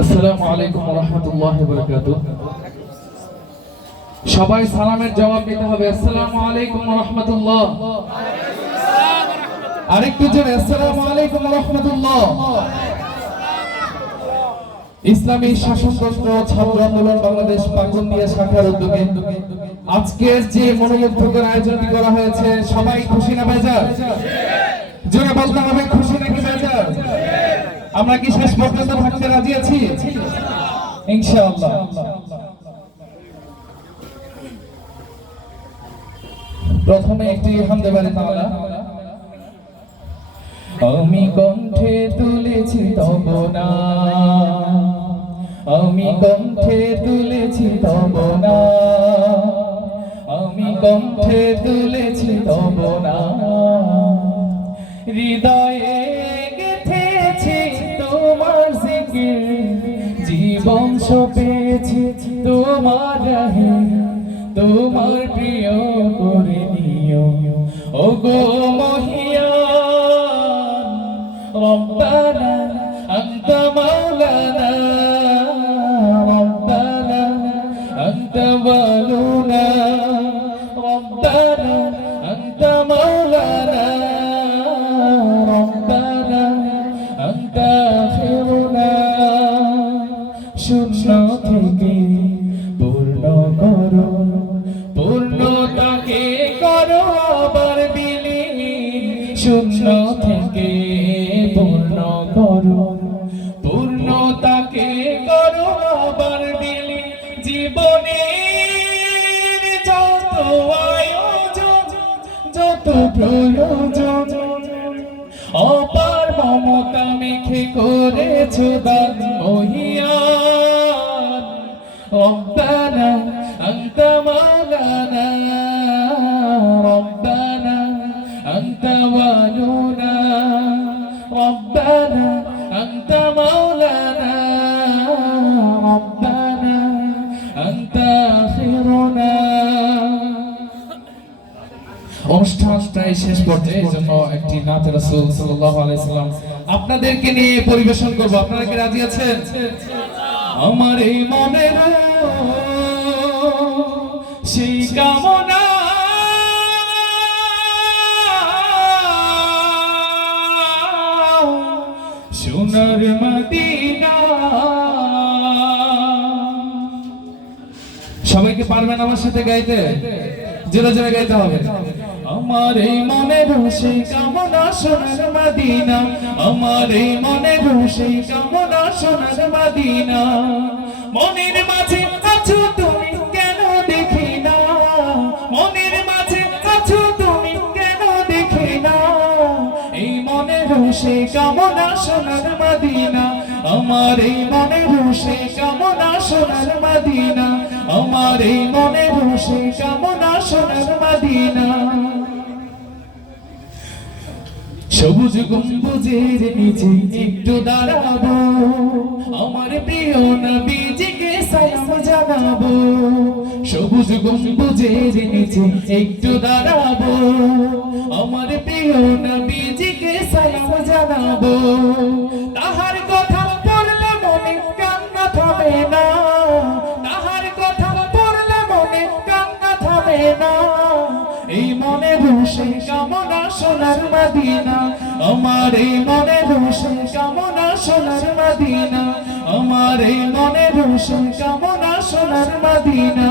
আসসালামু আলাইকুম রহমতুল্লাহ সবাই সালামের জবাব দিতে হবে। আসসালামু আলাইকুম রহমতুল্লাহ আরেকটু আসসালামু আলাইকুম রহমতুল্লাহ ইসলামী শাসনতন্ত্র ছাত্র আন্দোলন বাংলাদেশ পাকুন্দিয়া শাখার উদ্যোগে আজকের যে মনোমুগ্ধকর আয়োজনটি করা হয়েছে, সবাই খুশি না বেজার? জোরে বলতে হবে, খুশি নাকি বেজার? আমরা কি শেষ পর্যন্ত থাকতে রাজি আছি? ইনশাআল্লাহ। প্রথমে একটি তাআলা আমি কণ্ঠে তুলেছি তব না আমি কণ্ঠে তুলেছি তব না আমি কণ্ঠে তুলেছি তব না হৃদয়ে গেথেছি তোমার জিকির। জীবন সপেছি তোমার রাহে। তোমার প্রিয় করে নিও। ও গো মহিয়া, রব্বানা আন্তা মাওলানা রব্বানা আন্তা ওয়ালুনা থেকে পূর্ণ করো পূর্ণতাকে করো, আবার বিলীন শূন্য থেকে পূর্ণ করো পূর্ণতাকে করো, আবার বিলীন জীবনের যত আয়োজন, যত প্রয়োজন, অপার মমতা মেখে করেছ দান মহিয়ান রব্বানা أنت مولانا ربنا أنت ولونا ربنا أنت مولانا ربنا أنت آخرنا অনুষ্ঠানটাই শেষ পর্যায়ে এই জন্য একটি নাত রাসূল সাল্লাল্লাহু আলাইহি সাল্লাম আপনাদেরকে নিয়ে পরিবেশন করব আপনারা কি রাজি আছেন আমার এই মনের সেই কামনা। সোনার মদিনা। সবাইকে পারবেন আমার সাথে গাইতে? জোরে জোরে গাইতে হবে। আমার এই মনের সেই কামনা, সোনার মদিনা। আমার এই মনের সেই কামনা। সোনার মদিনা। মনের মাঝে আছো তুমি, কেন দেখি না? মনের মাঝে আছো তুমি, কেন দেখি না? এই মনের সেই কামনা সোনার মদিনা। আমার এই মনের সেই কামনা সোনার মদিনা। আমার এই মনের সেই কামনা সোনার মদিনা। সবুজ গম্বুজের নিচে একটু দাঁড়াবো। আমার প্রিয় নবীজিকে সালাম জানাব। সবুজ গম্বুজের নিচে একটু দাঁড়াবো। আমার প্রিয় নবীজিকে সালাম জানাব। তাহার কথা পড়লে মনে কান্না থামে না। তাহার কথা পড়লে মনে কান্না থামে না। এই মনে বসে সোনার মদিনা, আমার মনে বসে কামনা সোনার মদিনা, আমার মনে বসে কামনা সোনার মদিনা।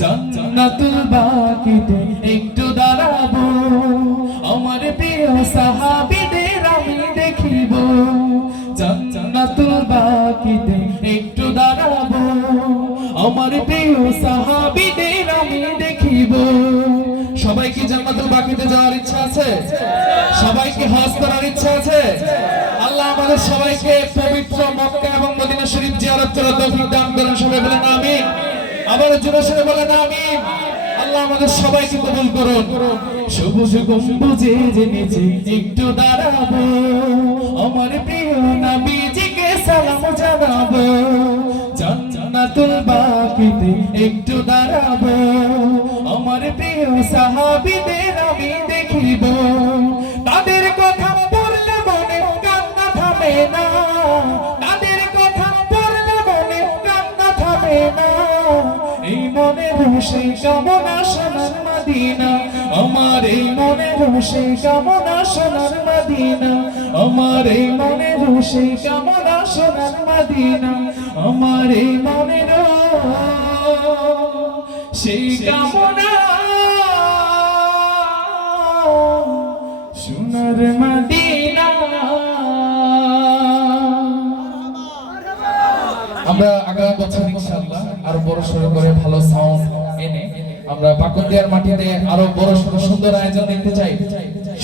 জান্নাতুল বাকিতে একটু দাঁড়াবো, আমার প্রিয় সাহাবীদের আমি দেখিব। জান্নাতুল বাকিতে একটু দাঁড়াবো, আমার প্রিয় সাহাবীদের জান্নাতুল বাকিতে যাওয়ার ইচ্ছা আছে? সবাইকে হজ করার ইচ্ছা আছে? আল্লাহ আমাদের সবাইকে পবিত্র মক্কা এবং মদিনা শরীফ জিয়ারত করার তৌফিক দান করেন। সবাই বলেন আমিন। আবার জোরে সরে বলেন আমিন। আল্লাহ আমাদের সবাইকে কবুল করুন। সবুজ গম্বুজে যে নিচে একটু দাঁড়াবো, আমার প্রিয় নবীজিকে সালাম জানাব, জান্নাতুল বাকিতে একটু দাঁড়াবো। আমার প্রিয় সাহাবিদের আমি দেখিব। তাদের কথা পড়লে মনে কান্না থামে না। তাদের কথা পড়লে মনে কান্না থামে না। এই মনে বসে কামনা সোনার মাদিনা। আমার এই মনে বসে কামনা সোনার মাদিনা। আমার এই মনে বসে কামনা সোনার মাদিনা। আমার এই মনে সেই কাম আমরা আগামী বছর ইনশাআল্লাহ আরও বড় সড়ো করে ভালো সাউন্ড এনে আমরা পাকুন্দিয়ার মাটিতে আরও বড় সড়ো সুন্দর আয়োজন দেখতে চাই।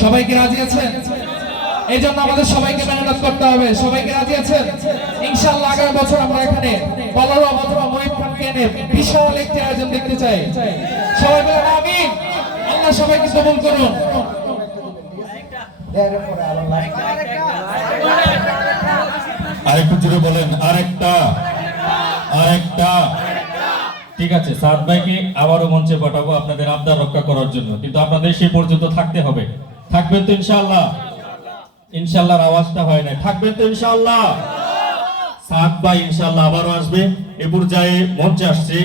সবাইকে রাজি আছেন? এই জন্য আমাদের সবাইকে মেহনত করতে হবে। সবাইকে রাজি আছেন? ইনশাআল্লাহ আগামী বছর আমরা এখানে বলরাম অথবা মহিব খানকে এনে বিশাল একটি আয়োজন দেখতে চাই। সবাই বলে আমিন। আল্লাহ সবাইকে কবুল করুন। আরেকটু। জুড়ে বলেন, আরেকটা আরেকটা। ঠিক আছে, সাদ ভাইকে আবারও মঞ্চে পাঠাবো আপনাদের আবদার রক্ষা করার জন্য। কিন্তু আপনাদের সেই পর্যন্ত থাকতে হবে। থাকবেন তো ইনশাল্লাহ ইনশাল্লাহর আওয়াজটা হয় না থাকবেন তো ইনশাল্লাহ সাদ ভাই ইনশাল্লাহ আবারও আসবে। এ পর্যায়ে মঞ্চে আসছে